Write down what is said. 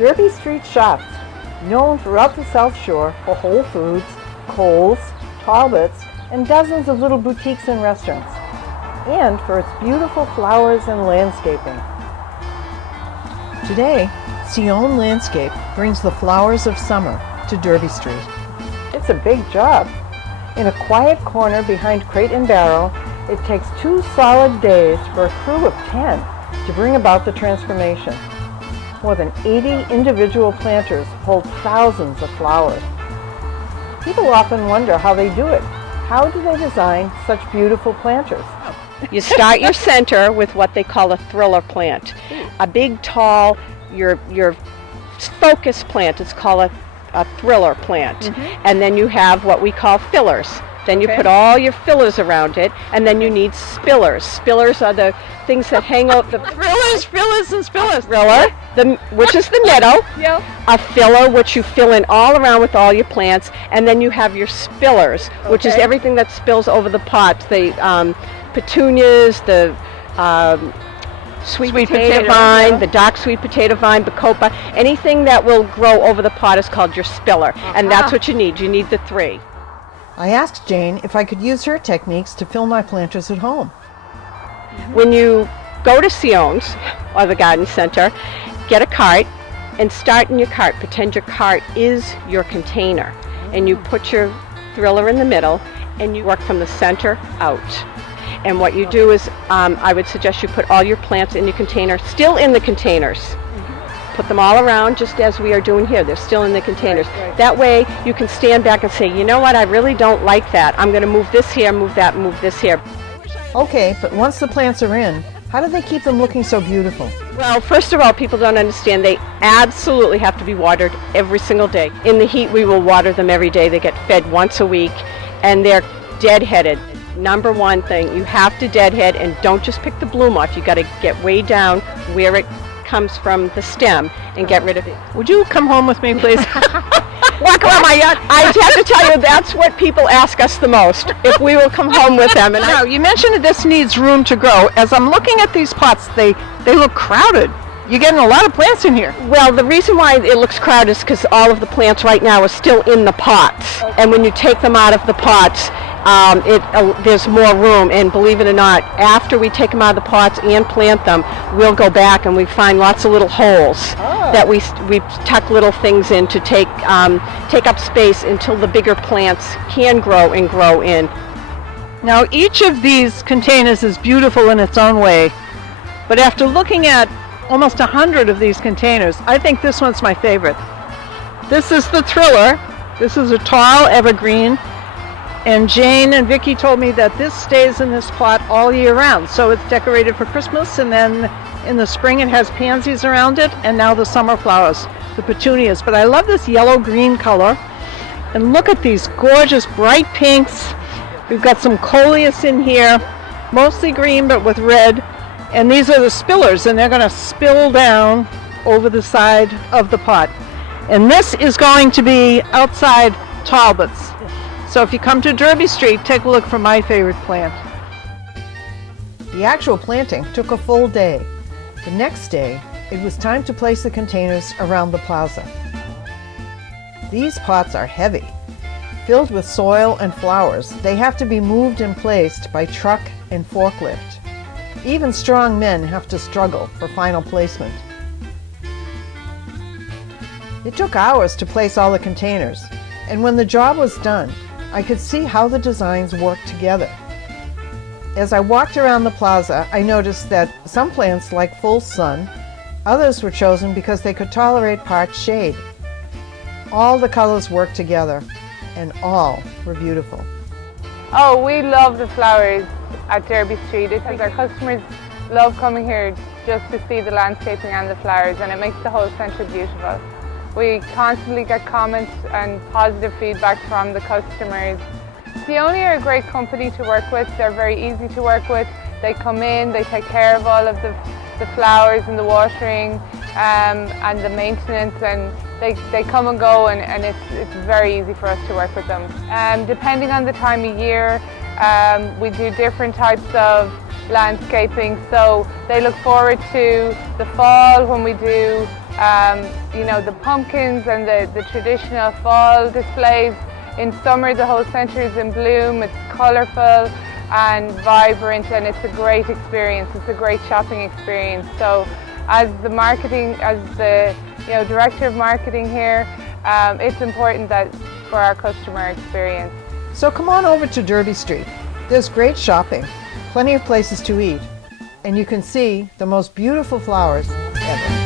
Derby Street shops, known throughout the South Shore for Whole Foods, Kohl's, Talbot's, and dozens of little boutiques and restaurants, and for its beautiful flowers and landscaping. Today, Seoane Landscape brings the flowers of summer to Derby Street. It's a big job. In a quiet corner behind Crate and Barrel, it takes 2 solid days for a crew of 10 to bring about the transformation. More than 80 individual planters hold thousands of flowers. People often wonder how they do it. How do they design such beautiful planters? You start your center with what they call a thriller plant. A big, tall, your focus plant is called a thriller plant. And then you have what we call fillers. Then you put all your fillers around it, and then you need spillers. Spillers are the things that hang out the Fillers, and spillers. thriller, which is the middle. Yeah. A filler, which you fill in all around with all your plants, and then you have your spillers, which is everything that spills over the pots. The petunias, the sweet potato vine, the dark sweet potato vine, bacopa, anything that will grow over the pot is called your spiller, and that's what you need. You need the 3. I asked Jane if I could use her techniques to fill my planters at home. When you go to Seoane's or the garden center, get a cart and start in your cart. Pretend your cart is your container, and you put your thriller in the middle, and you work from the center out. And what you do is, I would suggest you put all your plants in your container, still in the containers. Put them all around just as we are doing here. They're still in the containers. That way you can stand back and say, you know what, I really don't like that. I'm going to move this here, move that, move this here. Okay, but once the plants are in, how do they keep them looking so beautiful? Well, first of all, people don't understand they absolutely have to be watered every single day. In the heat, we will water them every day. They get fed once a week, and they're deadheaded. Number one thing, you have to deadhead, and don't just pick the bloom off. You got to get way down where it comes from the stem and get rid of it. Would you come home with me, please? Walk around my yard. I have to tell you, that's what people ask us the most, if we will come home with them. And Now, you mentioned that this needs room to grow. As I'm looking at these pots, they look crowded. You're getting a lot of plants in here. Well, the reason why it looks crowded is because all of the plants right now are still in the pots. And when you take them out of the pots, there's more room, and believe it or not, after we take them out of the pots and plant them, we'll go back and we find lots of little holes that we tuck little things in to take up space until the bigger plants can grow and grow in. Now, each of these containers is beautiful in its own way, but after looking at almost 100 of these containers, I think this one's my favorite. This is the thriller. This is a tall evergreen. And Jane and Vicki told me that this stays in this pot all year round. So it's decorated for Christmas, and then in the spring it has pansies around it, and now the summer flowers, the petunias. But I love this yellow-green color. And look at these gorgeous bright pinks. We've got some coleus in here, mostly green but with red. And these are the spillers, and they're going to spill down over the side of the pot. And this is going to be outside Talbot's. So if you come to Derby Street, take a look for my favorite plant. The actual planting took a full day. The next day, it was time to place the containers around the plaza. These pots are heavy. Filled with soil and flowers, they have to be moved and placed by truck and forklift. Even strong men have to struggle for final placement. It took hours to place all the containers, and when the job was done, I could see how the designs worked together. As I walked around the plaza, I noticed that some plants like full sun, others were chosen because they could tolerate part shade. All the colors worked together, and all were beautiful. Oh, we love the flowers at Derby Street because our customers love coming here just to see the landscaping and the flowers, and it makes the whole centre beautiful. We constantly get comments and positive feedback from the customers. Seoane are a great company to work with. They're very easy to work with. They come in, they take care of all of the flowers and the watering and the maintenance, and they come and go, and it's very easy for us to work with them. Depending on the time of year, we do different types of landscaping, so they look forward to the fall when we do You know, the pumpkins and the traditional fall displays. In summer, the whole centre is in bloom. It's colourful and vibrant, and it's a great experience. It's a great shopping experience. So, as the director of marketing here, it's important that for our customer experience. So come on over to Derby Street. There's great shopping, plenty of places to eat, and you can see the most beautiful flowers ever.